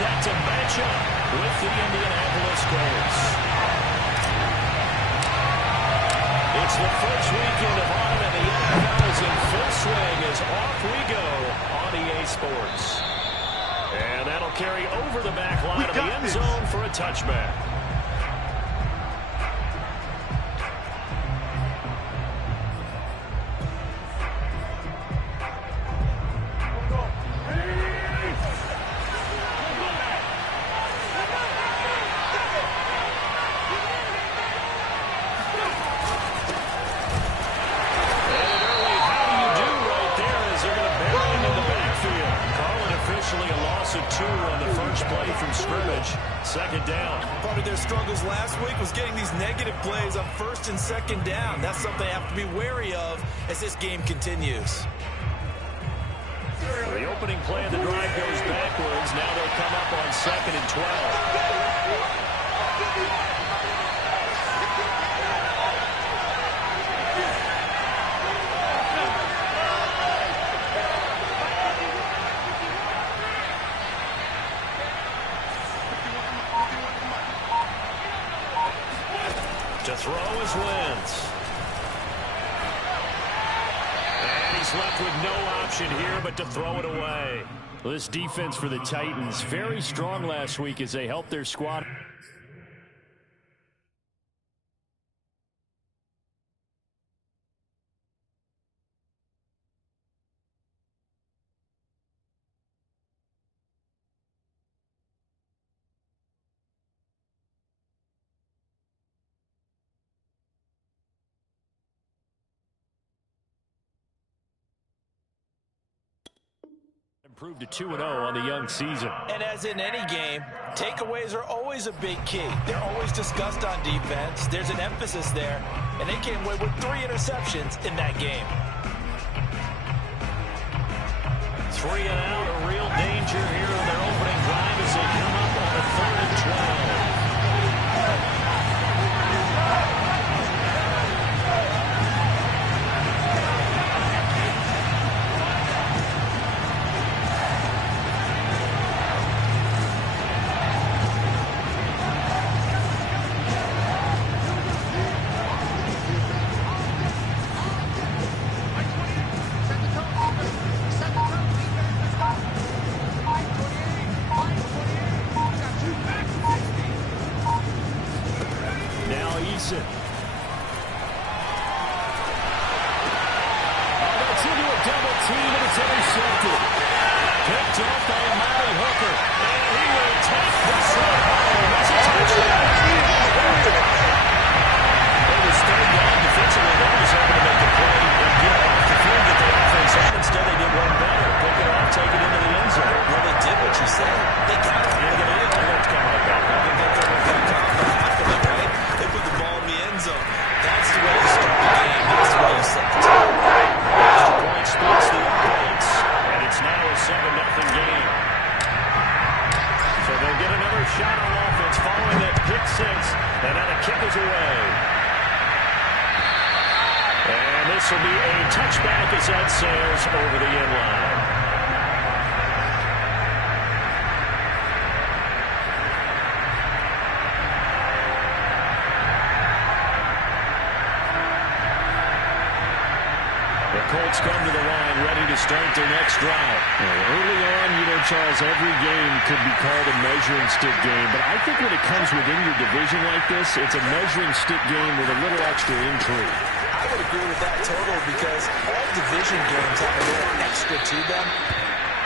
set to match up with the Indianapolis Colts. It's the first weekend of autumn, and the NFL is in full swing as off we go on EA Sports. And that'll carry over the back line of the end zone for a touchback. Second down. Part of their struggles last week was getting these negative plays on first and second down. That's something they have to be wary of as this game continues. The opening play of the drive goes backwards. Now they'll come up on 2nd and 12. To throw is Wentz. And he's left with no option here but to throw it away. Well, this defense for the Titans, very strong last week as they helped their squad. Improved to 2-0 on the young season. And as in any game, takeaways are always a big key. They're always discussed on defense. There's an emphasis there, and they came away with 3 interceptions in that game. 3 and out, a real danger here on their opening drive as they come up on the 3rd and 12. This will be a touchback as that sails over the end line. The Colts come to the line ready to start their next drive. Well, early on, Charles, every game could be called a measuring stick game, but I think when it comes within your division like this, it's a measuring stick game with a little extra intrigue. I would agree with that totally because all division games have a little extra to them.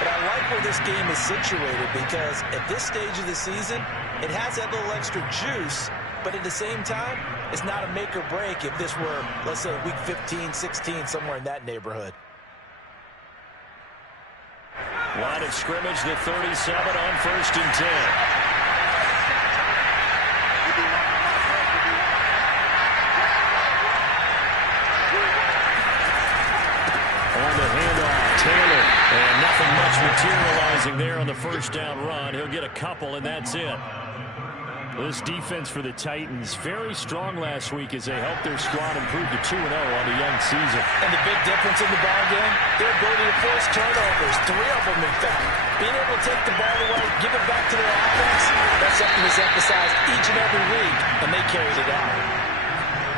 But I like where this game is situated because at this stage of the season, it has that little extra juice, but at the same time, it's not a make or break if this were, let's say, week 15, 16, somewhere in that neighborhood. Line of scrimmage, the 37 on 1st and 10. On the handoff, Taylor. And nothing much materializing there on the first down run. He'll get a couple, and that's it. This defense for the Titans, very strong last week as they helped their squad improve to 2-0 on the young season. And the big difference in the ball game, their ability to force turnovers, 3 of them in fact. Being able to take the ball away, give it back to their offense, that's something that's emphasized each and every week, and they carried it out.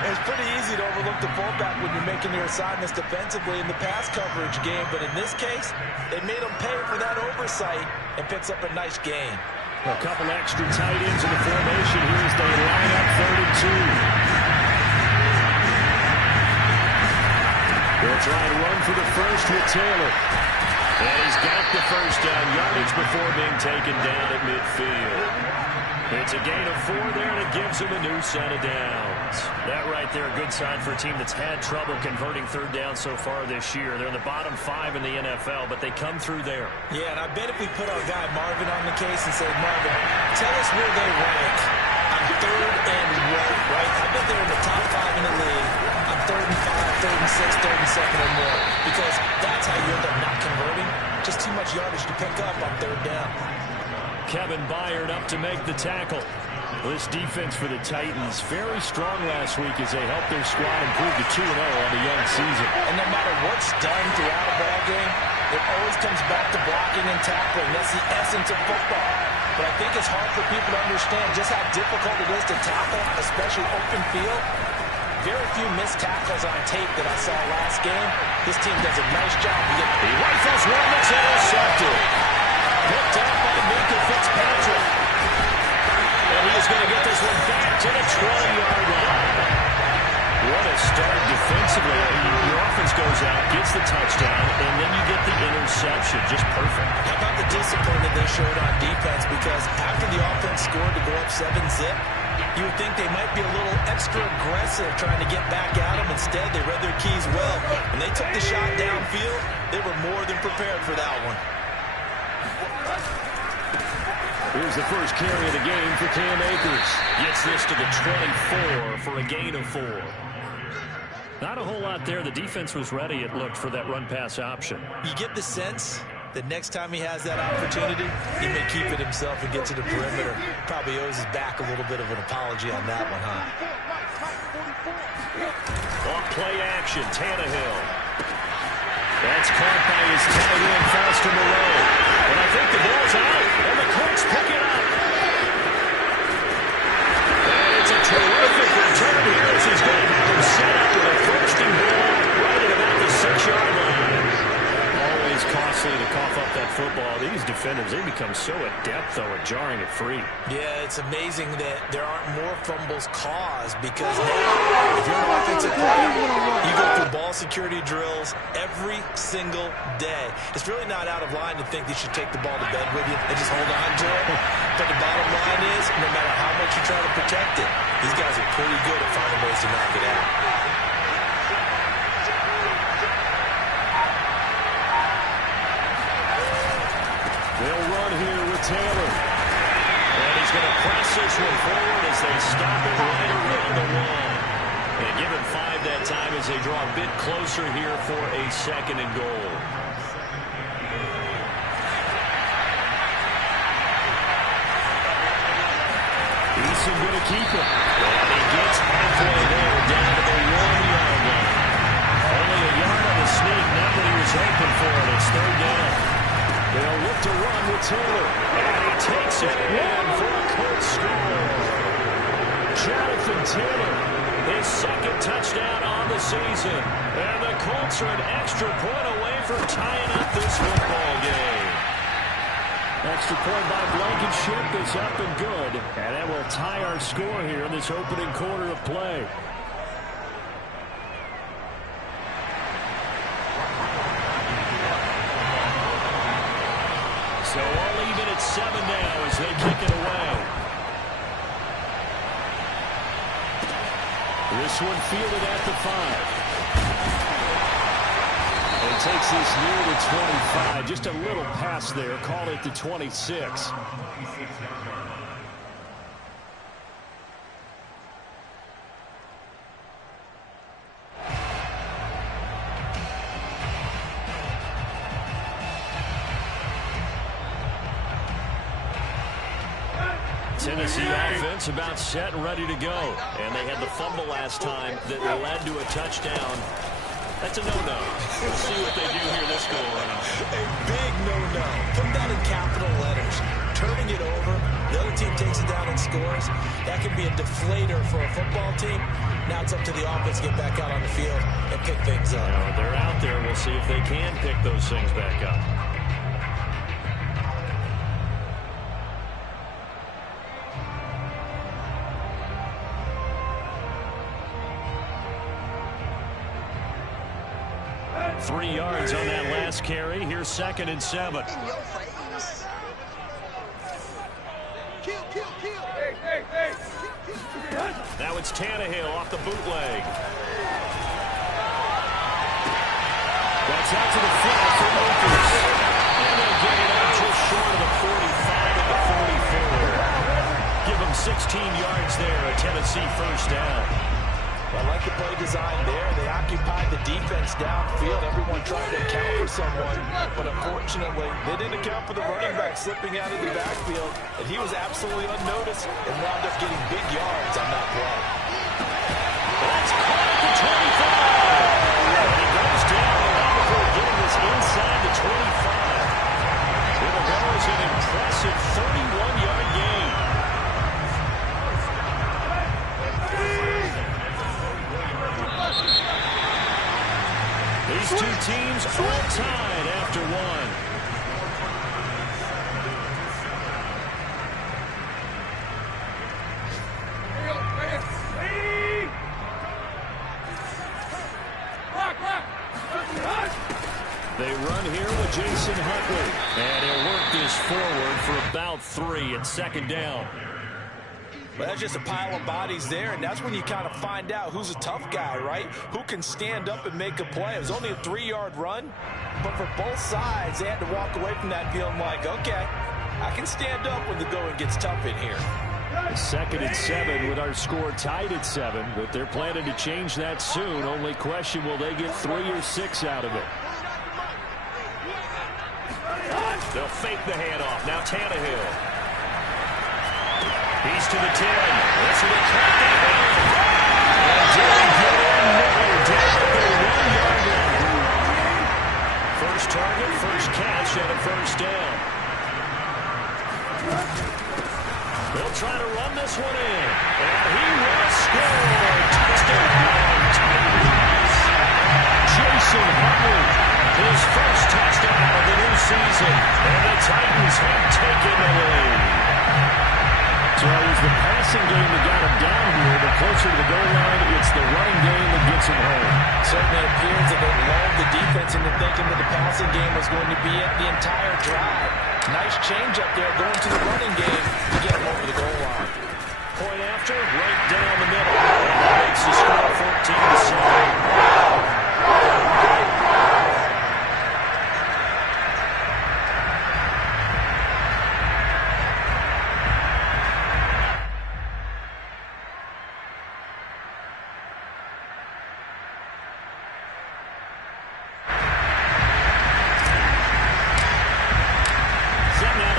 It's pretty easy to overlook the fullback when you're making your assignments defensively in the pass coverage game, but in this case, they made them pay for that oversight and picks up a nice gain. A couple extra tight ends in the formation here as they line up 3rd and 2. They'll try to run for the first with Taylor. And he's got the first down yardage before being taken down at midfield. It's a gain of 4 there, and it gives him a new set of downs. That right there, a good sign for a team that's had trouble converting 3rd down so far this year. They're in the bottom 5 in the NFL, but they come through there. Yeah, and I bet if we put our guy Marvin on the case and say, Marvin, tell us where they rank on 3rd and what, right? I bet they're in the top 5 in the league on 3rd and 5, 3rd and 6, 3rd and 2nd or more, because that's how you end up not converting. Just too much yardage to pick up on 3rd down. Kevin Byard up to make the tackle. This defense for the Titans, very strong last week as they helped their squad improve to 2-0 on the young season. And no matter what's done throughout a ball game, it always comes back to blocking and tackling. That's the essence of football. But I think it's hard for people to understand just how difficult it is to tackle, especially open field. Very few missed tackles on tape that I saw last game. This team does a nice job. He rifles one that's intercepted. Picked up by Minka Fitzpatrick. And he's going to get this one back to the 20-yard line. What a start defensively. Your offense goes out, gets the touchdown, and then you get the interception. Just perfect. How about the discipline that they showed on defense? Because after the offense scored to go up 7-zip, you would think they might be a little extra aggressive trying to get back at them. Instead, they read their keys well. When they took the shot downfield, they were more than prepared for that one. Here's the first carry of the game for Cam Akers. Gets this to the 24 for a gain of 4. Not a whole lot there. The defense was ready, it looked, for that run-pass option. You get the sense that next time he has that opportunity, he may keep it himself and get to the perimeter. Probably owes his back a little bit of an apology on that one, huh? On play action, Tannehill. That's caught by his tight end, Foster Moreau. And I think the ball's out, and the Colts pick it up. And it's a terrific return here as he's going to have him set up with a first and goal right at about the 6-yard line. Always costly to cough up that football. These defenders, they become so adept, though, at jarring it free. Yeah, it's amazing that there aren't more fumbles caused because now, if you're an offensive player, you go through ball security drills every single day. It's really not out of line to think you should take the ball to bed with you and just hold on to it. But the bottom line is, no matter how much you try to protect it, these guys are pretty good at finding ways to knock it out. They'll run here with Taylor. And he's going to press this one forward as they stop it right around the 1. And give him 5 that time as they draw a bit closer here for a 2nd and goal. Eason going to keep it. And he gets halfway there down to the 1-yard line. Only a yard on the sneak, not what he was hoping for, and it's 3rd down. They'll look to run with Taylor. And he takes it in for a Colts score. Jonathan Taylor. His 2nd touchdown on the season. And the Colts are an extra point away from tying up this football game. Extra point by Blankenship is up and good. And that will tie our score here in this opening quarter of play. So all even at 7 now as they kick it away. This one fielded at the 5. And takes this near the 25. Just a little pass there. Call it the 26. Tennessee offense about set and ready to go. And they had the fumble last time that led to a touchdown. That's a no-no. We'll see what they do here this go around. A big no-no. Put that in capital letters. Turning it over, the other team takes it down and scores. That can be a deflator for a football team. Now it's up to the offense to get back out on the field and pick things up. They're out there. We'll see if they can pick those things back up. Three yards on that last carry. Here's 2nd and 7. In your face. Kill. Now it's Tannehill off the bootleg. That's out to the flat for Lucas. And they'll get it out just short of the 45 and the 44. Give them 16 yards there, a Tennessee first down. I like the play design there. They occupied the defense downfield. Everyone trying to account for someone, but unfortunately, they didn't account for the running back slipping out of the backfield, and he was absolutely unnoticed and wound up getting big yards on that play. That's caught at the 25. And he goes down right before getting this inside the 25. It'll go as an impressive 31-yard gain. These two teams all tied after one. They run here with Jason Huntley. And he'll work this forward for about 3 at 2nd down. Well, that's just a pile of bodies there, and that's when you kind of find out who's a tough guy, right? Who can stand up and make a play. It was only a 3-yard run, but for both sides, they had to walk away from that feeling like, okay, I can stand up when the going gets tough in here. 2nd and 7 with our score tied at 7, but they're planning to change that soon. Only question, will they get 3 or 6 out of it? They'll fake the handoff. Now Tannehill. He's to the 10. This will be caught down. And didn't get in there. Down at the 1-yard line. First target, first catch, and a first down. They'll try to run this one in. And he will score. Touchdown, Titans. Jason Huntley. His first touchdown of the new season. And the Titans have taken the lead. So it was the passing game that got him down here, but closer to the goal line, it's the running game that gets him home. Certainly appears that they lulled the defense into thinking that the passing game was going to be it the entire drive. Nice change up there going to the running game to get him over the goal line. Point after, right down the middle. And that makes the score 14-7.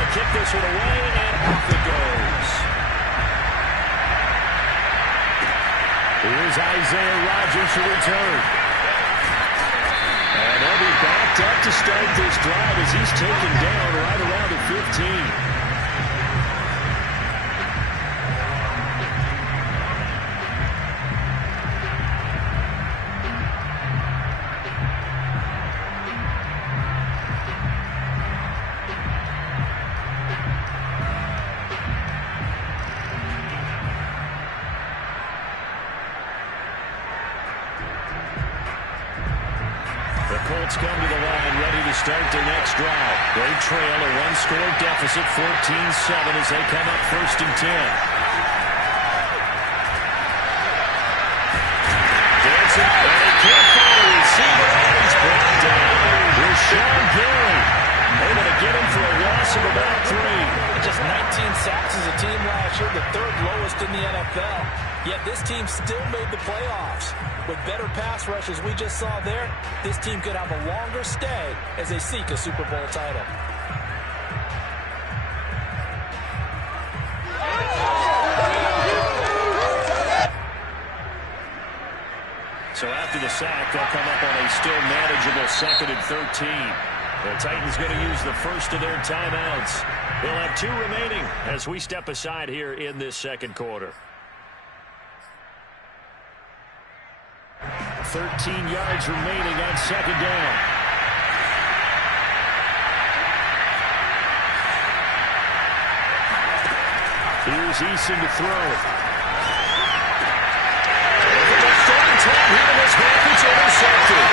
Kick this one away, and off it goes. Here's Isaiah Rodgers to return. And they'll be backed up to start this drive as he's taken down right around the 15. Colts come to the line, ready to start their next drive. They trail a one-score deficit, 14-7, as they come up 1st and 10. Dancing, and he can't find a receiver, and he's brought down. Rashawn Gary able to get him for a loss of about 3. Just 19 sacks as a team last year, the 3rd lowest in the NFL. Yet this team still made the playoffs. With better pass rush as we just saw there, this team could have a longer stay as they seek a Super Bowl title. after the sack, they'll come up on a still manageable 2nd and 13. The Titans going to use the first of their timeouts. They'll have 2 remaining as we step aside here in this second quarter. 13 yards remaining on 2nd down. Here's Eason to throw. Time here in this half, it's intercepted.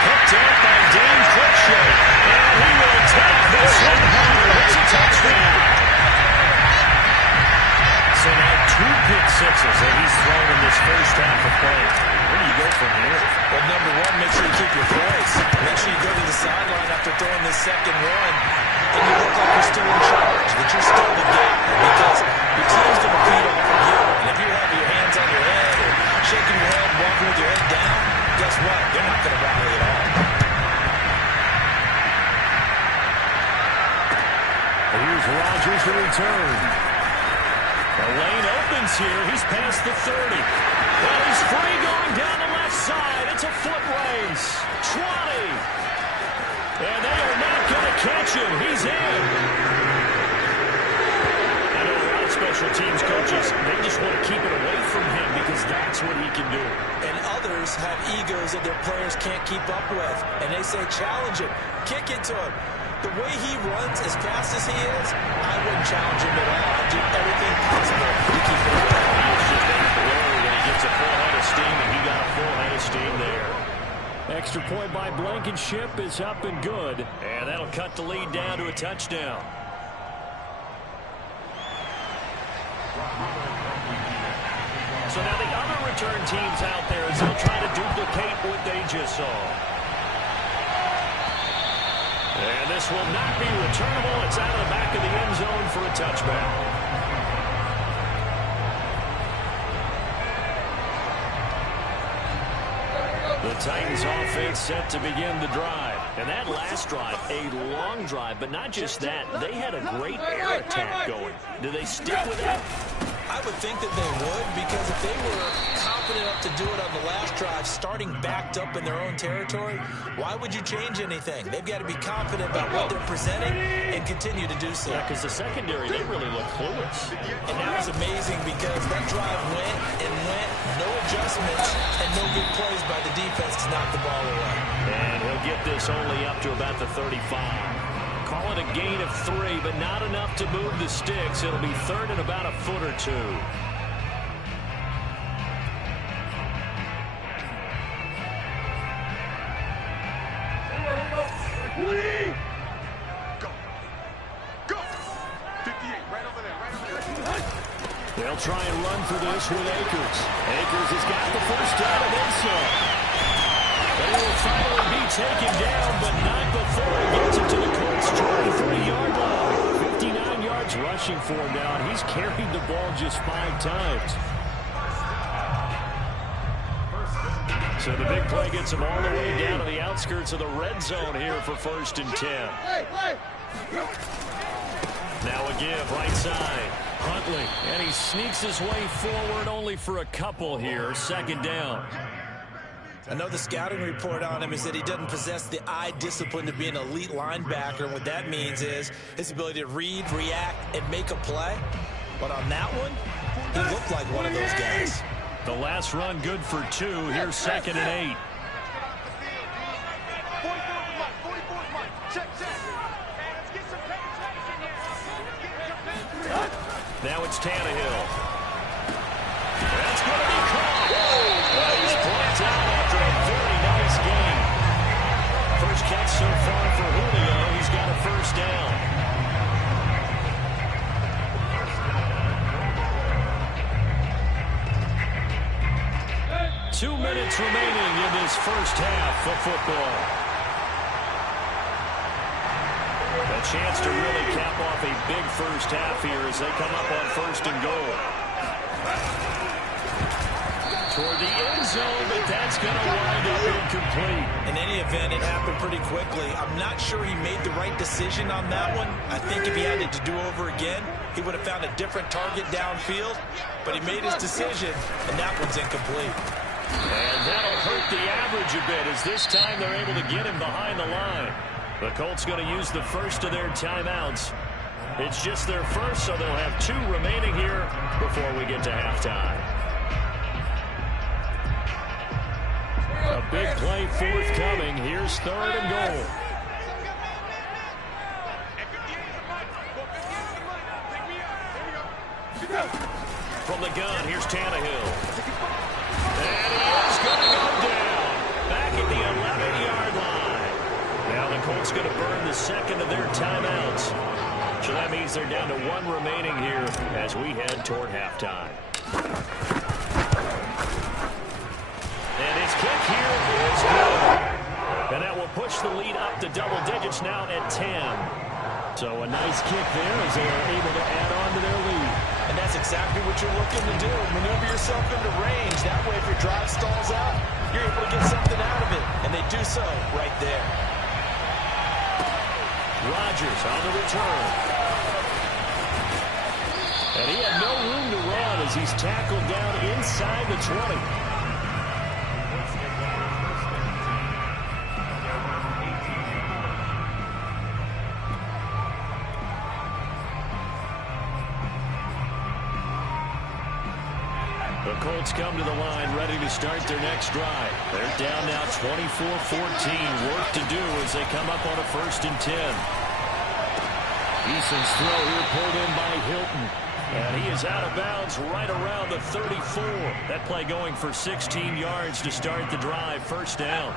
Picked up by Dane Cruikshank. And he will tap this one home. It's a touchdown. So now 2 pick sixes that he's thrown in this first half of play. Where do you go from here? Well, number one, make sure you keep your poise. Make sure you go to the sideline after throwing this second one, and you look like you're still in charge, that you're still the guy, because your team's going to feed off of you. And if you have your hands on your head or shaking your head, walking with your head down, guess what? They're not going to rally at all. And here's Rodgers to return. The lane opens here. He's past the 30. Well, he's free going down the left side. It's a foot race. 20. And they are not going to catch him. He's in. I know a lot of special teams coaches, they just want to keep it away from him because that's what he can do. And others have egos that their players can't keep up with. And they say, challenge him. Kick it to him. The way he runs as fast as he is, I wouldn't challenge him at all. I'd do everything possible to keep it away. He's just a blur when he gets a full head of steam, and he got a full head of steam there. Extra point by Blankenship is up and good. And that'll cut the lead down to a touchdown. So now the other return teams out there as they'll try to duplicate what they just saw. And this will not be returnable. It's out of the back of the end zone for a touchback. The Titans offense set to begin the drive. And that last drive, a long drive, but not just that. They had a great air attack going. Do they stick with that? I would think that they would, because if they were confident enough to do it on the last drive, starting backed up in their own territory, why would you change anything? They've got to be confident about what they're presenting and continue to do so. Yeah, because the secondary, they really look clueless. And that was amazing because that drive went and went, no adjustments, and no good plays by the defense to knock the ball away. And he'll get this only up to about the 35. Call it a gain of 3, but not enough to move the sticks. It'll be 3rd and about a foot or 2. They'll try and run for this with Akers. Akers has got the first down and then some. But he will finally be taken down, but not before he gets it to the Colts 23-yard line. 59 yards rushing for him now, and he's carried the ball just 5 times. So the big play gets him all the way down to the outskirts of the red zone here for 1st and 10. Now a give, right side. Huntley, and he sneaks his way forward only for a couple here. 2nd down. I know the scouting report on him is that he doesn't possess the eye discipline to be an elite linebacker. And what that means is his ability to read, react, and make a play. But on that one, he looked like one of those guys. The last run good for 2. Here's 2nd and 8. Now it's Tannehill. That's going to be caught. He's blocked out after a very nice game. First catch so far for Julio. He's got a 1st down. Two minutes remaining in this first half of football. A chance to really cap off a big first half here as they come up on 1st and goal. Toward the end zone, but that's going to wind up incomplete. In any event, it happened pretty quickly. I'm not sure he made the right decision on that one. I think if he had it to do over again, he would have found a different target downfield. But he made his decision, and that one's incomplete. And that'll hurt the average a bit, as this time they're able to get him behind the line. The Colts going to use the first of their timeouts. It's just their first, so they'll have 2 remaining here before we get to halftime. A big play forthcoming. Here's 3rd and goal. From the gun, here's Tannehill. And he is going to go down. Back at the 11-yard line. Now the Colts going to burn the second of their timeouts. So that means they're down to 1 remaining here as we head toward halftime. And his kick here is good. And that will push the lead up to double digits now at 10. So a nice kick there as they are able to add on to their lead. And that's exactly what you're looking to do. Maneuver yourself into range. That way, if your drive stalls out, you're able to get something out of it. And they do so right there. Rodgers on the return. And he had no room to run as he's tackled down inside the 20. The Colts come to the line ready to start their next drive. They're down now 24-14. Work to do as they come up on a 1st and 10. Eason's throw here pulled in by Hilton. And he is out of bounds right around the 34. That play going for 16 yards to start the drive. 1st down.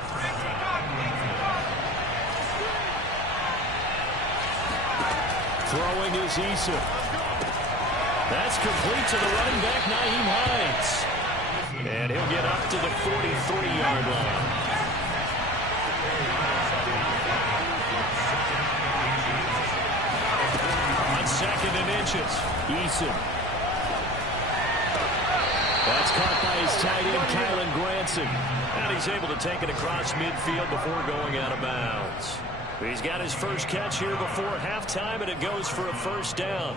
Throwing is Eason. That's complete to the running back, Nyheim Hines. And he'll get up to the 43-yard line. On 2nd and inches, Eason. That's caught by his tight end, Kylan Granson. And he's able to take it across midfield before going out of bounds. He's got his first catch here before halftime, and it goes for a 1st down.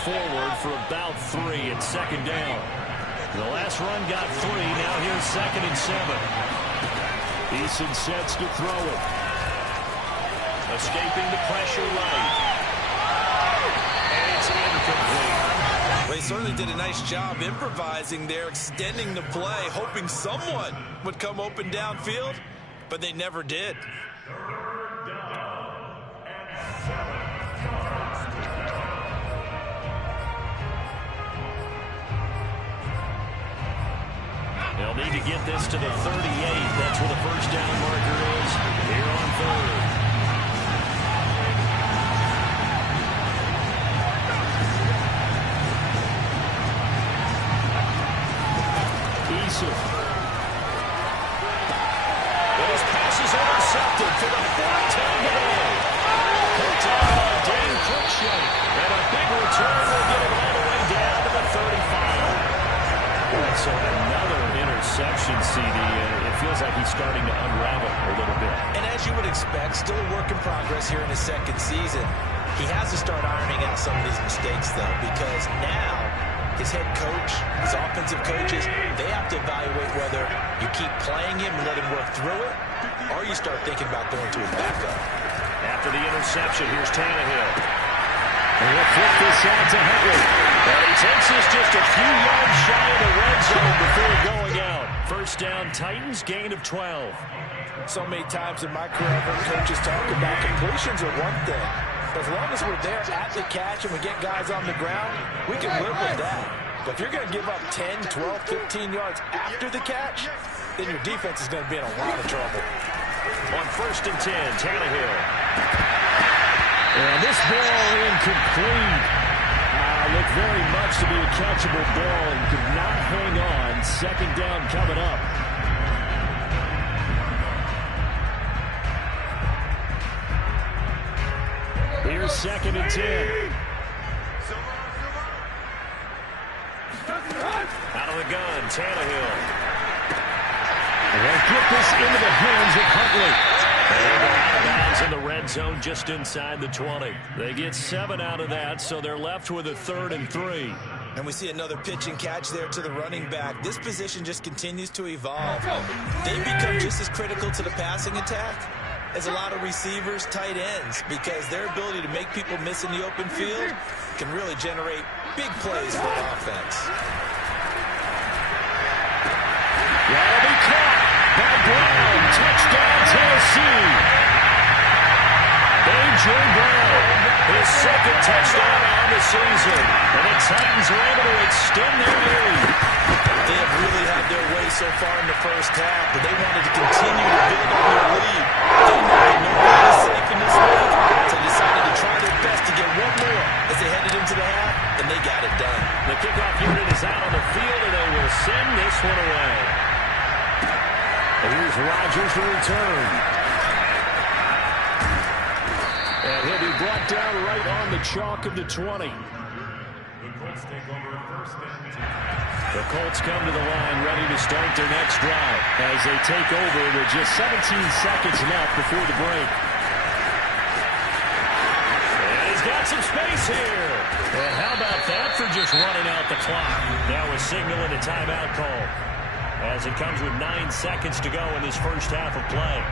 Forward for about 3 at 2nd down. The last run got 3. Now here's 2nd and 7. Eason sets to throw it. Escaping the pressure right. And it's incomplete. Well, they certainly did a nice job improvising there, extending the play, hoping someone would come open downfield, but they never did. They'll need to get this to the 38. That's where the 1st down marker is here on 3rd. Eason. But his pass is intercepted for the 4th time today. Picked off by Dane Cruikshank. And a big return will get him all the way down to the 35. So another interception, CD. It feels like he's starting to unravel a little bit. And as you would expect, still a work in progress here in his 2nd season. He has to start ironing out some of these mistakes, though, because now his head coach, his offensive coaches, they have to evaluate whether you keep playing him and let him work through it, or you start thinking about going to his backup. After the interception, here's Tannehill. And he'll flip this out to Huntley. And he takes this just a few yards shy of the red zone before going out. 1st down, Titans, gain of 12. So many times in my career, I've heard coaches talk about completions are one thing. As long as we're there at the catch and we get guys on the ground, we can live with that. But if you're going to give up 10, 12, 15 yards after the catch, then your defense is going to be in a lot of trouble. On 1st and 10, Tannehill. And this ball incomplete. Looked very much to be a catchable ball and could not hang on. 2nd down coming up. Here's 2nd and 10. Out of the gun, Tannehill. They'll get this into the hands of Huntley. They go out of bounds in the red zone just inside the 20. They get 7 out of that, so they're left with a 3rd and 3. And we see another pitch and catch there to the running back. This position just continues to evolve. They become just as critical to the passing attack as a lot of receivers, tight ends, because their ability to make people miss in the open field can really generate big plays for offense. That'll be caught by Brown. Touchdown, Tennessee. A.J. Brown, his 2nd touchdown on the season. And the Titans are able to extend their lead. They have really had their way so far in the first half, but they wanted to continue to build on their lead. They know that no one is safe in this league, so they decided to try their best to get one more as they headed into the half, and they got it done. The kickoff unit is out on the field, and they will send this one away. And here's Rodgers to return. And he'll be brought down right on the chalk of the 20. The Colts come to the line ready to start their next drive as they take over with just 17 seconds left before the break. And he's got some space here. And how about that for just running out the clock? Now a signal and a timeout call as it comes with 9 seconds to go in this first half of play.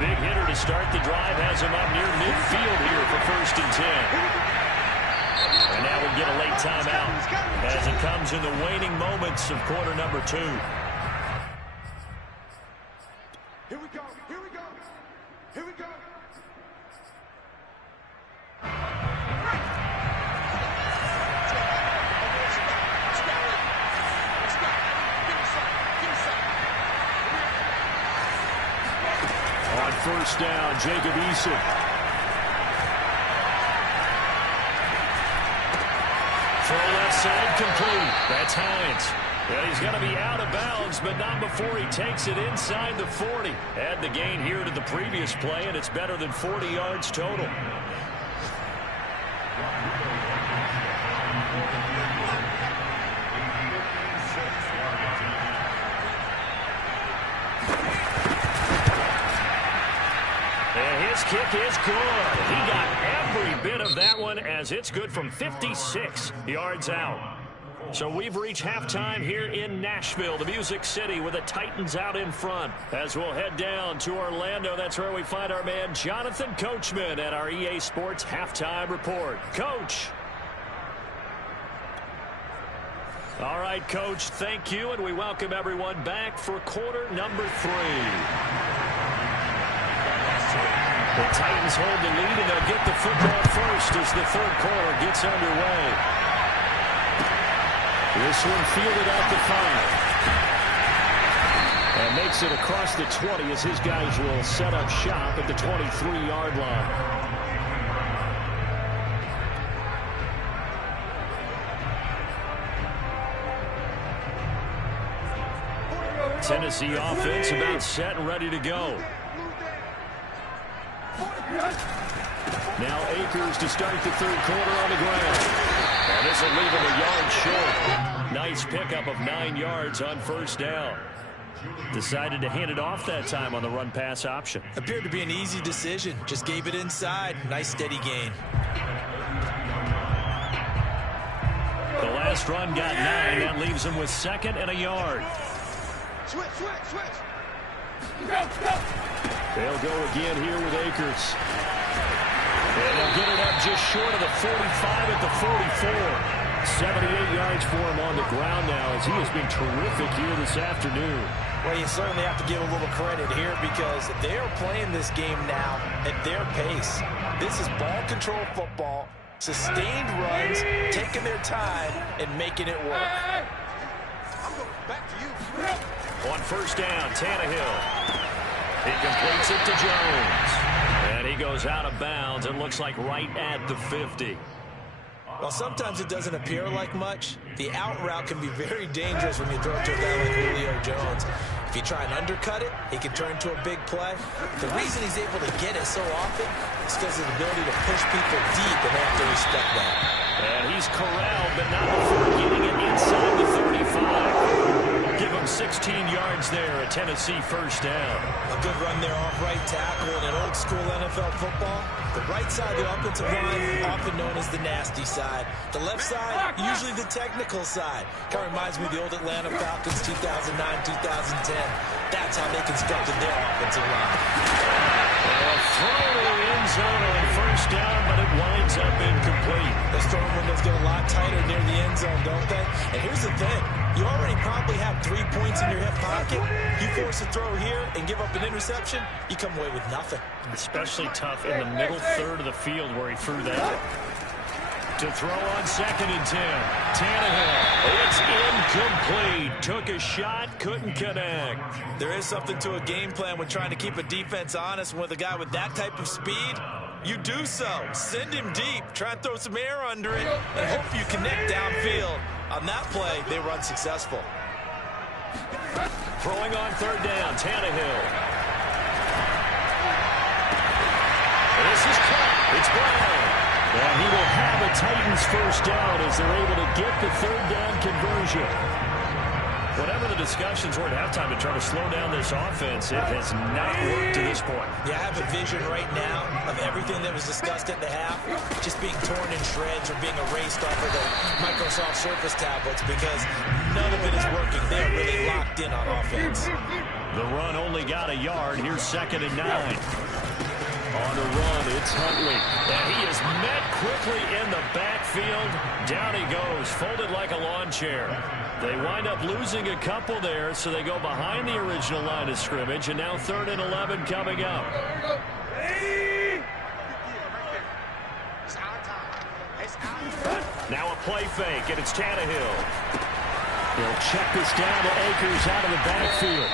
Big hitter to start the drive has him up near midfield here for 1st and 10. And now we get a late timeout as it comes in the waning moments of quarter number 2. Here we go, here we go, here we go. On 1st down, Jacob Eason. Throw left side complete. That's Hines. And he's going to be out of bounds, but not before he takes it inside the 40. Add the gain here to the previous play, and it's better than 40 yards total. His kick is good. He got every bit of that one as it's good from 56 yards out. So we've reached halftime here in Nashville, the Music City, with the Titans out in front. As we'll head down to Orlando, that's where we find our man Jonathan Coachman at our EA Sports Halftime Report. Coach. All right, Coach, thank you, and we welcome everyone back for quarter number 3. The Titans hold the lead, and they'll get the football first as the 3rd quarter gets underway. This one fielded out the 5. And makes it across the 20 as his guys will set up shop at the 23-yard line. Tennessee offense about set and ready to go. Now Akers to start the 3rd quarter on the ground. And this will leave him a yard short. Nice pickup of 9 yards on 1st down. Decided to hand it off that time on the run-pass option. Appeared to be an easy decision. Just gave it inside. Nice steady gain. The last run got 9. That leaves him with 2nd and a yard. Switch. They'll go again here with Akers. And they'll get it up just short of the 45 at the 44. 78 yards for him on the ground now as he has been terrific here this afternoon. Well, you certainly have to give a little credit here because they are playing this game now at their pace. This is ball control football, sustained runs, taking their time, and making it work. I'm going back to you. On 1st down, Tannehill. He completes it to Jones. And he goes out of bounds and looks like right at the 50. While sometimes it doesn't appear like much, the out route can be very dangerous when you throw it to a guy like Julio Jones. If you try and undercut it, he can turn into a big play. The reason he's able to get it so often is because of the ability to push people deep, and they have to respect that. And he's corralled, but not before getting it inside the 35. Give him 16 yards there, a Tennessee first down. A good run there off right tackle in an old-school NFL football. The right side of the offensive line, often known as the nasty side. The left side, usually the technical side. Kind of reminds me of the old Atlanta Falcons 2009-2010. That's how they constructed their offensive line. A throw to the end zone on first down, but it winds up incomplete. Those throwing windows get a lot tighter near the end zone, don't they? And here's the thing. You already probably have 3 points in your hip pocket. You force a throw here and give up an interception, you come away with nothing. Especially tough in the middle third of the field where he threw that. To throw on 2nd and 10. Tannehill. It's incomplete. Took a shot, couldn't connect. There is something to a game plan when trying to keep a defense honest. With a guy with that type of speed, you do so. Send him deep. Try and throw some air under it and hope you connect downfield. On that play, they run successful. Throwing on 3rd down, Tannehill. This is caught. It's Brown. And he will have a Titans first down as they're able to get the 3rd down conversion. Whatever the discussions were at halftime to try to slow down this offense, it has not worked to this point. Yeah, I have a vision right now of everything that was discussed at the half just being torn in shreds or being erased off of the Microsoft Surface tablets because none of it is working. They are really locked in on offense. The run only got a yard. Here's 2nd and 9. On the run, it's Huntley. And he is met quickly in the backfield. Down he goes, folded like a lawn chair. They wind up losing a couple there, so they go behind the original line of scrimmage, and now 3rd and 11 coming up. Now a play fake, and it's Tannehill. He'll check this down to Akers out of the backfield.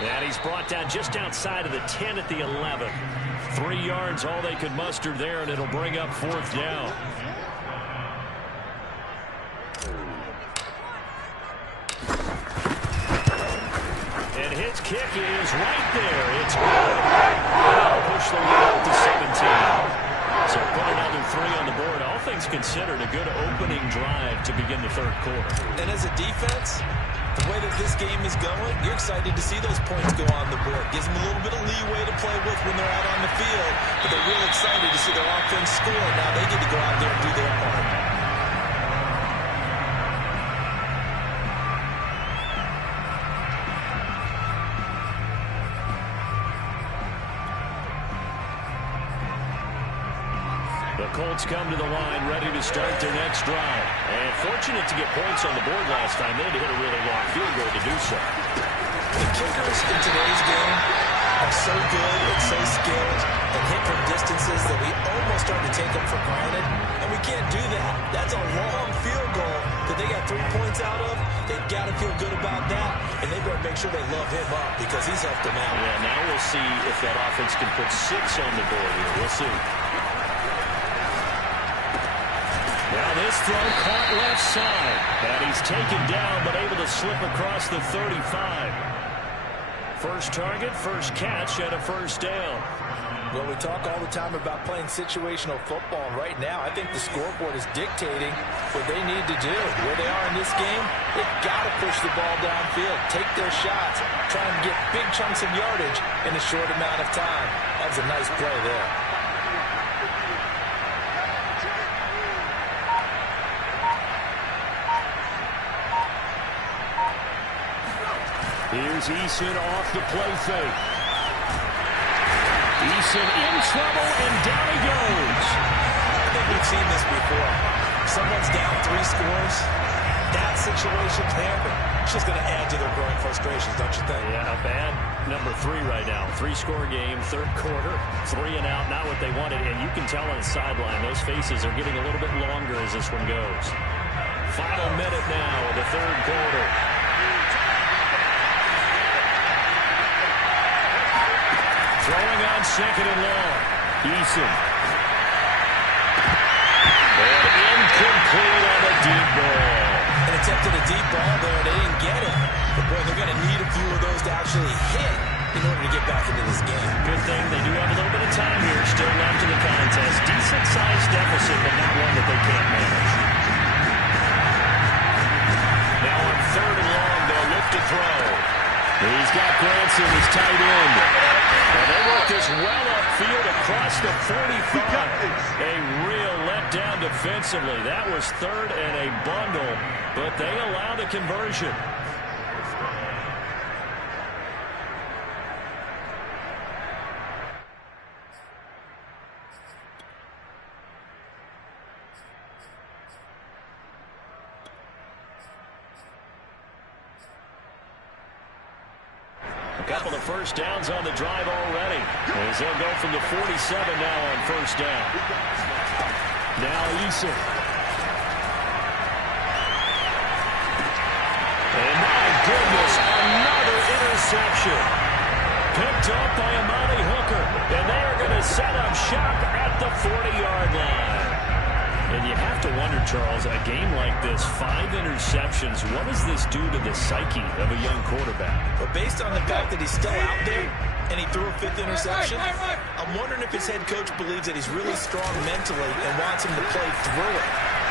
And he's brought down just outside of the 10 at the 11. 3 yards, all they could muster there, and it'll bring up 4th down. And his kick is right there. It's good. Push the lead up to 17. So put another 3 on the board. All things considered, a good opening drive to begin the 3rd quarter. And as a defense, the way that this game is going, you're excited to see those points go on the board. Gives them a little bit of leeway to play with when they're out on the field, but they're real excited to see their offense score. Now they get to go out there and do their part. The Colts come to the line ready to start their next drive. And fortunate to get points on the board last time. They had to hit a really long field goal to do so. The kickers in today's game are so good and so skilled and hit from distances that we almost start to take them for granted. And we can't do that. That's a long field goal that they got 3 points out of. They've got to feel good about that. And they better make sure they love him up because he's helped them out. Yeah, now we'll see if that offense can put 6 on the board here. We'll see. Now this throw caught left side. And he's taken down but able to slip across the 35. First target, first catch, and a first down. Well, we talk all the time about playing situational football. Right now, I think the scoreboard is dictating what they need to do. Where they are in this game, they've got to push the ball downfield, take their shots, try and get big chunks of yardage in a short amount of time. That was a nice play there. Here's Eason off the play fake. Eason in trouble, and down he goes. I think we've seen this before. Someone's down 3 scores. That situation there, it's just going to add to their growing frustrations, don't you think? Yeah, bad number 3 right now. 3-score game, 3rd quarter, 3 and out, not what they wanted. And you can tell on the sideline, those faces are getting a little bit longer as this one goes. Final minute now of the 3rd quarter. Throwing on 2nd and long. Eason. And incomplete. attempted a deep ball there. They didn't get it. But, boy, they're going to need a few of those to actually hit in order to get back into this game. Good thing they do have a little bit of time here still left in the contest. Decent-sized deficit, but not one that they can't manage. Now on 3rd and long, they'll look to throw. He's got Granson, his tight end. And they work this well upfield across the 45. A real letdown defensively. That was 3rd and a bundle, but they allow the conversion. A couple of first downs on the drive already, as they'll go from the 47 now on 1st down. Now Eason. And my goodness, another interception. Picked up by Amani Hooker, and they are going to set up shop at the 40-yard line. And you have to wonder, Charles, a game like this, 5 interceptions, what does this do to the psyche of a young quarterback? But based on the fact that he's still out there and he threw a 5th interception, I'm wondering if his head coach believes that he's really strong mentally and wants him to play through it.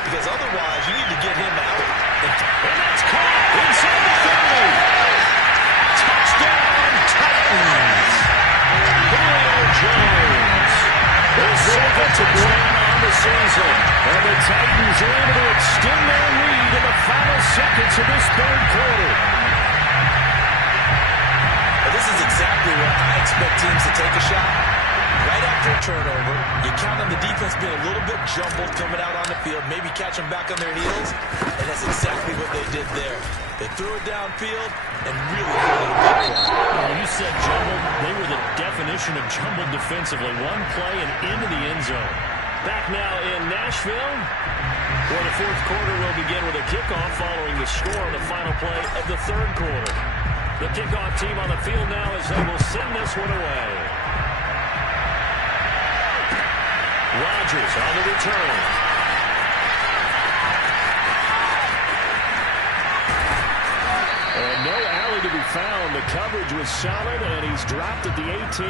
Because otherwise, you need to get him out. And that's caught inside the 30. Touchdown, Titans. Julio Jones. His 2nd touchdown on the season. And the Titans are able to extend their lead in the final seconds of this 3rd quarter. Well, this is exactly what I expect teams to take a shot. Right after a turnover, you count on the defense being a little bit jumbled coming out on the field, maybe catch them back on their heels, and that's exactly what they did there. They threw it downfield and really hurt a big play. You said jumbled. They were the definition of jumbled defensively. One play and into the end zone. Back now in Nashville, where the 4th quarter will begin with a kickoff following the score on the final play of the 3rd quarter. The kickoff team on the field now as they will send this one away. Rodgers on the return. And no alley to be found. The coverage was solid, and he's dropped at the 18.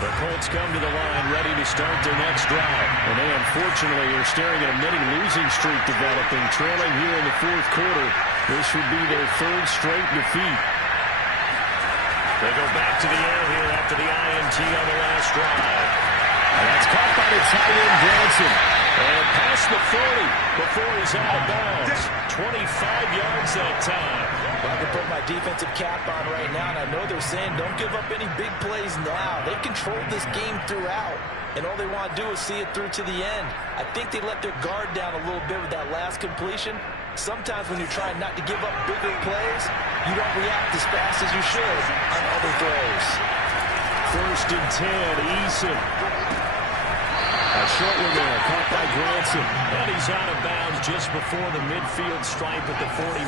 The Colts come to the line ready to start their next drive. And they unfortunately are staring at a mini losing streak developing, trailing here in the 4th quarter. This would be their 3rd straight defeat. They go back to the air here after the INT on the last drive. And that's caught by the tight end, Granson. And past the 40 before he's out of bounds. 25 yards that time. I can put my defensive cap on right now, and I know they're saying don't give up any big plays now. They've controlled this game throughout, and all they want to do is see it through to the end. I think they let their guard down a little bit with that last completion. Sometimes when you're trying not to give up bigger plays, you don't react as fast as you should on other throws. 1st and 10, Eason. A short one there, caught by Granson. And he's out of bounds just before the midfield stripe at the 49.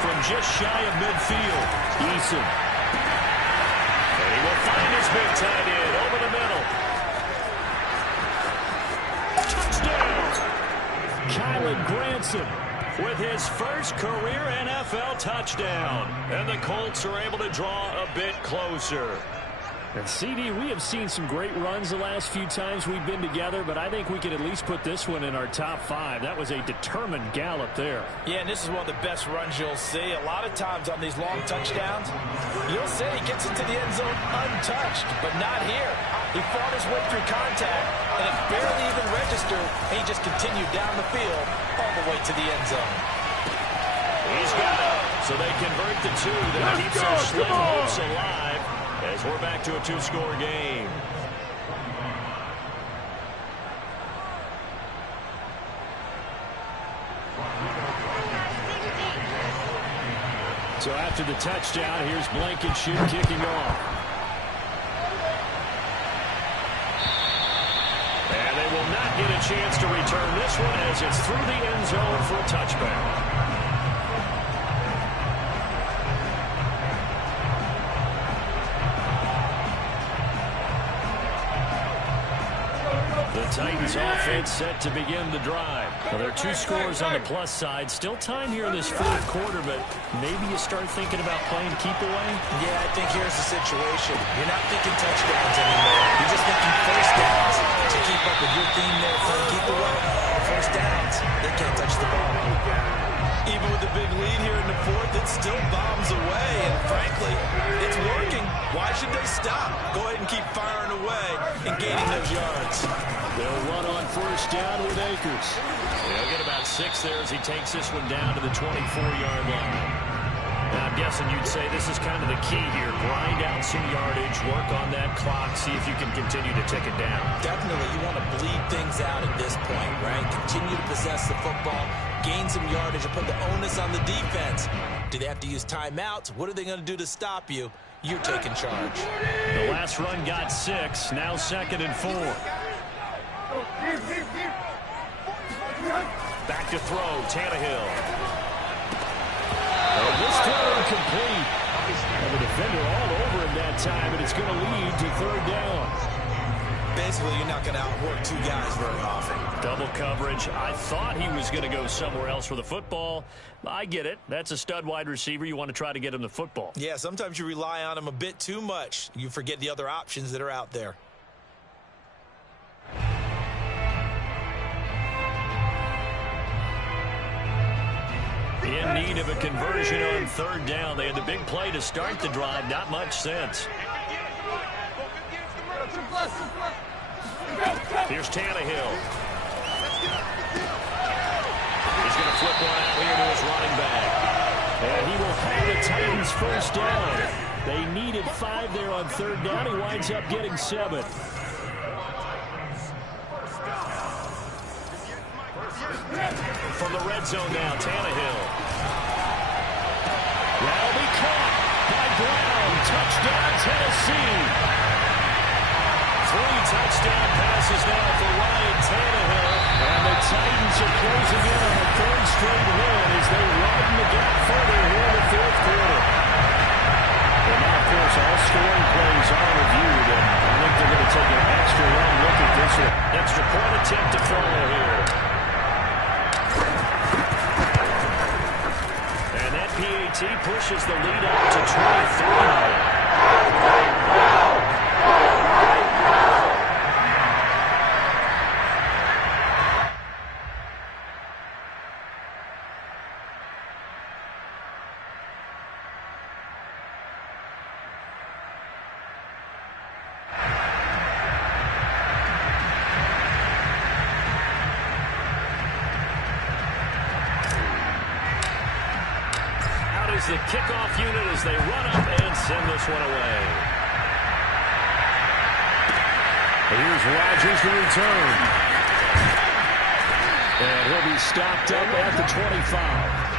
From just shy of midfield, Eason. And he will find his big tight end over the middle. Touchdown! Kylan Granson with his first career NFL touchdown. And the Colts are able to draw a bit closer. And CD, we have seen some great runs the last few times we've been together, but I think we could at least put this one in our top 5. That was a determined gallop there. Yeah, and this is one of the best runs you'll see. A lot of times on these long touchdowns, you'll say he gets into the end zone untouched, but not here. He fought his way through contact, and it barely even registered, and he just continued down the field all the way to the end zone. He's got it, so they convert the 2. That keeps their slim hopes alive as we're back to a 2-score game. So after the touchdown, here's Blankenship kicking off. And they will not get a chance to return this one as it's through the end zone for a touchback. Titans offense set to begin the drive. Well, there are 2 scores on the plus side. Still time here in this fourth quarter, but maybe you start thinking about playing keep away? Yeah, I think here's the situation. You're not thinking touchdowns anymore. You're just thinking first downs. To keep up with your theme there, playing keep away, first downs, they can't touch the ball. Even with the big lead here in the fourth, it still bombs away, and frankly, it's working. Why should they stop? Go ahead and keep firing away and gaining those yards. They'll run on first down with Akers. They'll get about 6 there as he takes this one down to the 24-yard line. Now, I'm guessing you'd say this is kind of the key here. Grind out some yardage, work on that clock, see if you can continue to tick it down. Definitely, you want to bleed things out at this point, right? Continue to possess the football, gain some yardage, and put the onus on the defense. Do they have to use timeouts? What are they going to do to stop you? You're taking charge. The last run got 6, now 2nd and 4. Back to throw, Tannehill. This throw incomplete. And the defender all over him that time, and it's going to lead to 3rd down. Basically, you're not going to outwork 2 guys very often. Double coverage. I thought he was going to go somewhere else for the football. I get it. That's a stud wide receiver. You want to try to get him the football. Yeah, sometimes you rely on him a bit too much. You forget the other options that are out there. In need of a conversion on 3rd down. They had the big play to start the drive. Not much sense. Here's Tannehill. He's going to flip one out here to his running back. And he will have the Titans first down. They needed 5 there on 3rd down. He winds up getting 7. From the red zone now, Tannehill. That'll be caught by Brown. Touchdown, Tennessee. 3 touchdown passes now for Ryan Tannehill. And the Titans are closing in on a 3rd straight win as they widen the gap further here in the 4th quarter. And now, of course, all scoring plays are reviewed, and I think they're going to take an extra long look at this one. Extra point attempt to follow here. And that PAT pushes the lead up to 23. The kickoff unit as they run up and send this one away. Here's Rodgers to return. And he'll be stopped up at the 25.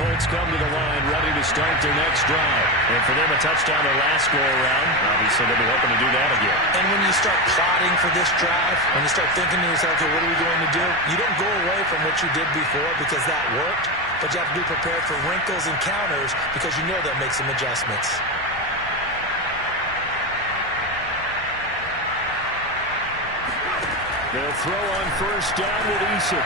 Colts come to the line ready to start their next drive. And for them, a touchdown their last go-around. Obviously, they'll be hoping to do that again. And when you start plotting for this drive, when you start thinking to yourself, okay, what are we going to do? You don't go away from what you did before because that worked, but you have to be prepared for wrinkles and counters because you know they'll make some adjustments. They'll throw on first down with Eason.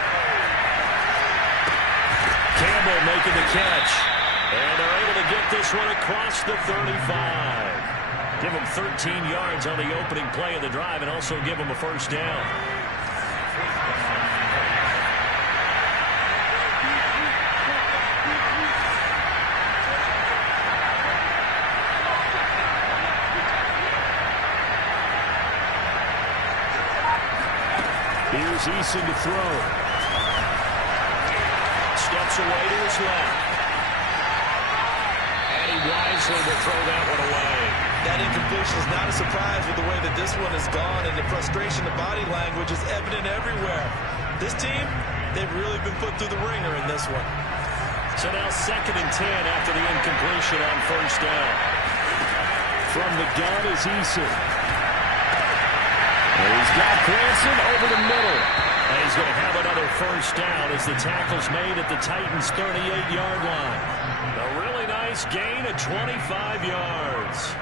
Campbell making the catch. And they're able to get this one across the 35. Give them 13 yards on the opening play of the drive and also give them a first down. Here's Eason to throw. Steps away to his left. And he wisely will throw that one away. That incompletion is not a surprise with the way that this one has gone, and the frustration, the body language is evident everywhere. This team, they've really been put through the ringer in this one. So now 2nd and 10 after the incompletion on first down. From the gun is Eason. And he's got Granson over the middle. And he's going to have another first down as the tackle's made at the Titans' 38-yard line. A really nice gain of 25 yards.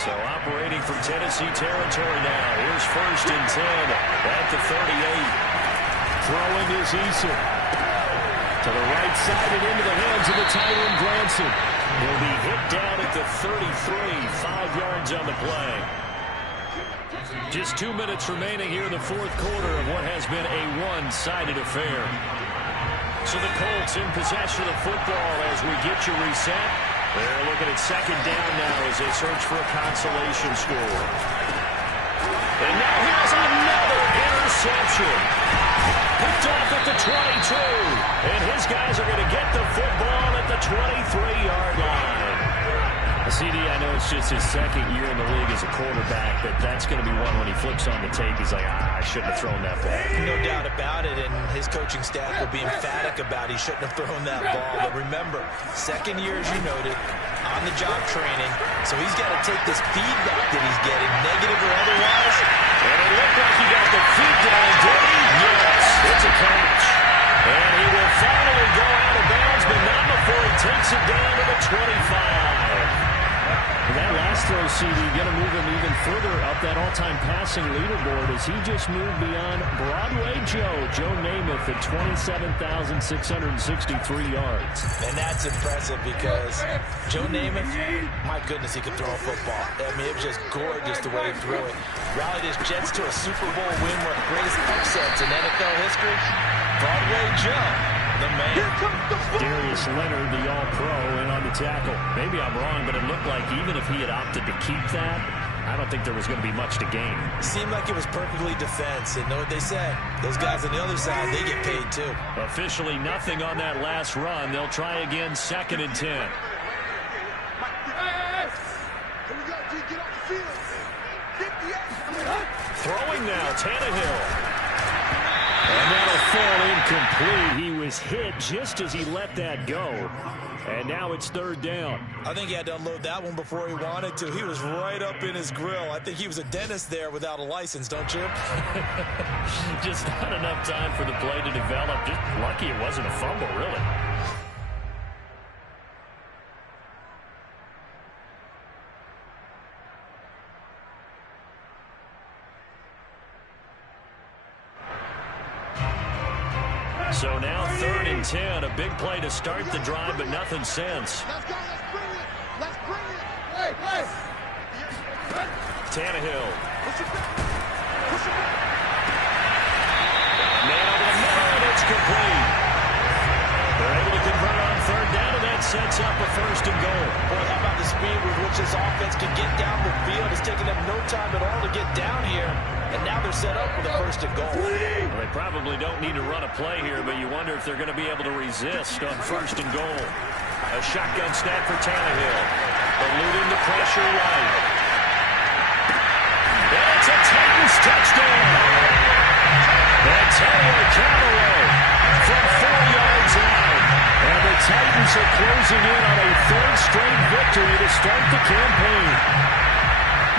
So operating from Tennessee territory now. Here's 1st and 10 at the 38. Throwing is Eason. To the right side and into the hands of the tight end, Granson. He'll be hit down at the 33, 5 yards on the play. Just 2 minutes remaining here in the 4th quarter of what has been a one-sided affair. So the Colts in possession of the football as we get you reset. They're looking at 2nd down now as they search for a consolation score. And now here's another interception. Picked off at the 22. And his guys are going to get the football at the 23-yard line. CD, I know it's just his 2nd year in the league as a quarterback, but that's going to be one when he flips on the tape. He's like, I shouldn't have thrown that ball. No doubt about it, and his coaching staff will be emphatic about he shouldn't have thrown that ball. But remember, 2nd year, as you noted, on-the-job training, so he's got to take this feedback that he's getting, negative or otherwise. And it looked like he got the feet down, did he? Yes, it's a catch. And he will finally go out of bounds, but not before he takes it down to the 25. That last throw, CD, going to move him even further up that all-time passing leaderboard as he just moved beyond Broadway Joe Namath at 27,663 yards. And that's impressive because Joe Namath, my goodness, he could throw a football. I mean, it was just gorgeous the way he threw it. Rallied his Jets to a Super Bowl win, one of the greatest upsets in NFL history. Broadway Joe, the man. Darius Leonard, the All-Pro, in on the tackle. Maybe I'm wrong, but it looked like even if he had opted to keep that, I don't think there was going to be much to gain. It seemed like it was perfectly defense, and know what they said? Those guys on the other side, they get paid too. Officially nothing on that last run. They'll try again, 2nd and 10. Here we go, G. Get off the field. 58. Throwing now, Tannehill. And that'll fall incomplete. He was hit just as he let that go. And now it's 3rd down. I think he had to unload that one before he wanted to. He was right up in his grill. I think he was a dentist there without a license, don't you? Just not enough time for the play to develop. Just lucky it wasn't a fumble, really. So now 3rd and 10, a big play to start the drive, but nothing since. Let's go, let's bring it. Let's bring it. Hey, hey. Tannehill. Push it back. Push it back. Man over the middle, and it's complete. They're able to convert on 3rd down, and that sets up a 1st and goal. Boy, how about the speed with which this offense can get down the field? It's taking them no time at all to get down here. And now they're set up with a 1st and goal. Well, they probably don't need to run a play here, but you wonder if they're going to be able to resist on 1st and goal. A shotgun snap for Tannehill. Eluding the pressure right. And it's a Titans touchdown. And Taylor Callaway from 4 yards out. And the Titans are closing in on a 3rd straight victory to start the campaign.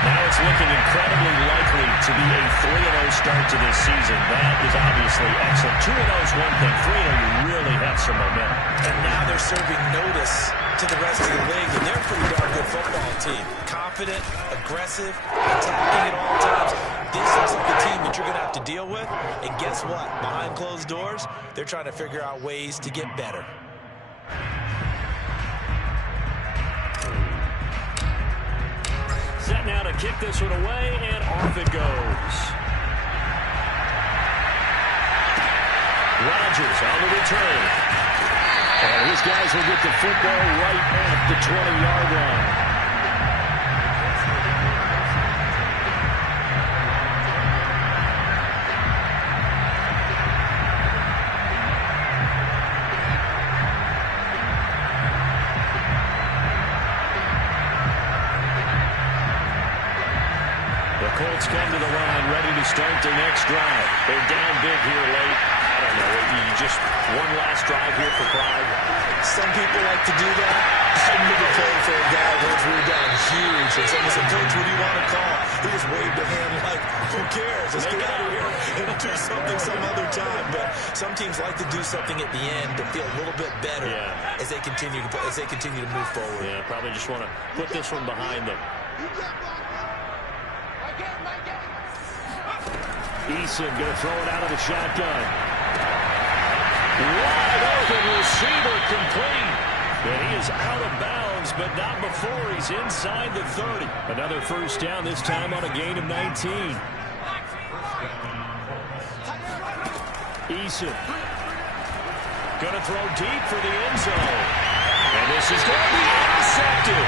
Now it's looking incredibly likely to be a 3-0 start to this season. That is obviously excellent. 2-0 is one thing. 3-0, you really have some momentum. And now they're serving notice to the rest of the league that they're a pretty darn good football team. Confident, aggressive, attacking at all times. This looks like a team that you're going to have to deal with. And guess what? Behind closed doors, they're trying to figure out ways to get better. Set now to kick this one away, and off it goes. Rodgers on the return. And his guys will get the football right at the 20-yard line. Colts come to the line, ready to start their next drive. They're down big here late. I don't know, just one last drive here for pride. Some people like to do that. I've never played for a guy once we were down huge. And someone said, Coach, what do you want to call? He just waved a hand like, who cares? Let's get out of here and do something some other time. But some teams like to do something at the end to feel a little bit better as they continue to move forward. Yeah, probably just want to put this one behind them. Eason going to throw it out of the shotgun. Wide open receiver complete. And he is out of bounds, but not before he's inside the 30. Another first down, this time on a gain of 19. Eason going to throw deep for the end zone. And this is going to be intercepted.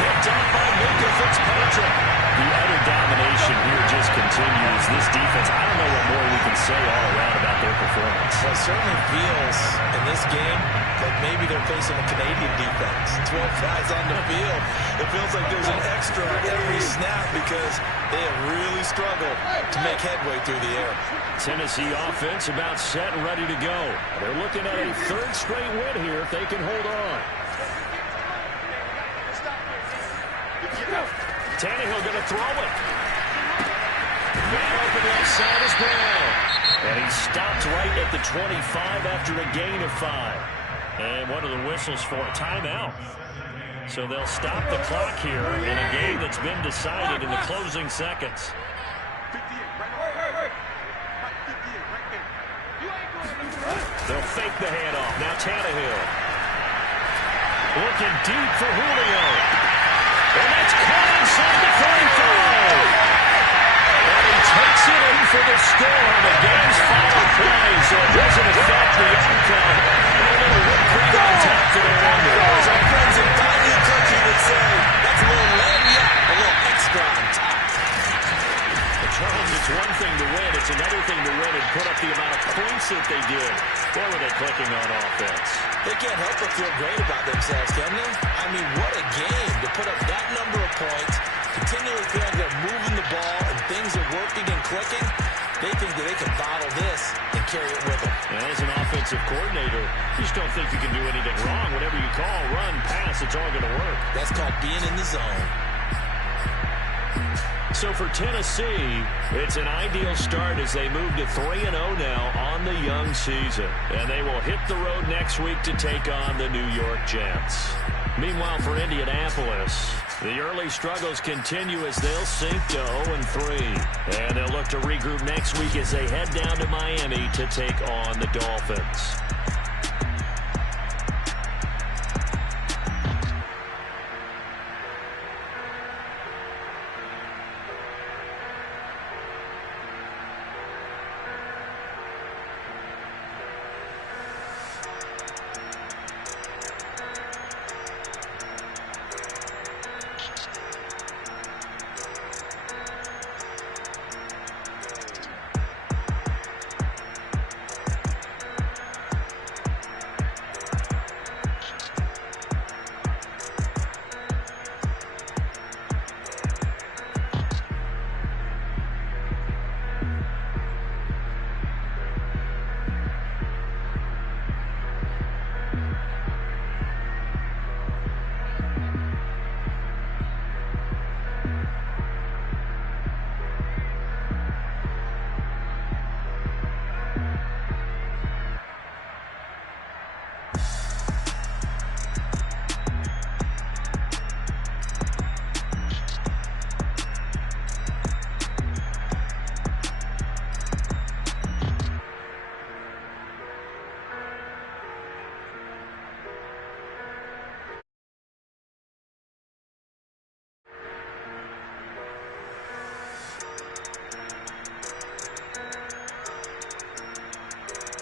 Picked up by Minka Fitzpatrick. The utter domination here just continues. This defense, I don't know what more we can say all around about their performance. Well, it certainly feels in this game like maybe they're facing a Canadian defense. 12 guys on the field. It feels like there's an extra every snap because they have really struggled to make headway through the air. Tennessee offense about set and ready to go. They're looking at a third straight win here if they can hold on. Tannehill going to throw it. Man open left side is Brown. And he stopped right at the 25 after a gain of 5. And one of the whistles for a timeout. So they'll stop the clock here in a game that's been decided in the closing seconds. They'll fake the handoff. Now Tannehill. Looking deep for Julio. And that's caught inside the 35. And he takes it in for the score on the game's final play, so it doesn't affect the outcome. And a little whipped cream on top for the wonder. As our friends in Bayou Country would say, that's a little lagniappe, a little extra on top. Charles, it's one thing to win. It's another thing to win and put up the amount of points that they did. Boy, were they clicking on offense. They can't help but feel great about themselves, can they? I mean, what a game to put up that number of points, continually feel like they're moving the ball and things are working and clicking. They think that they can bottle this and carry it with them. And as an offensive coordinator, you just don't think you can do anything wrong. Whatever you call, run, pass, it's all going to work. That's called being in the zone. So for Tennessee, it's an ideal start as they move to 3-0 now on the young season. And they will hit the road next week to take on the New York Jets. Meanwhile, for Indianapolis, the early struggles continue as they'll sink to 0-3. And they'll look to regroup next week as they head down to Miami to take on the Dolphins.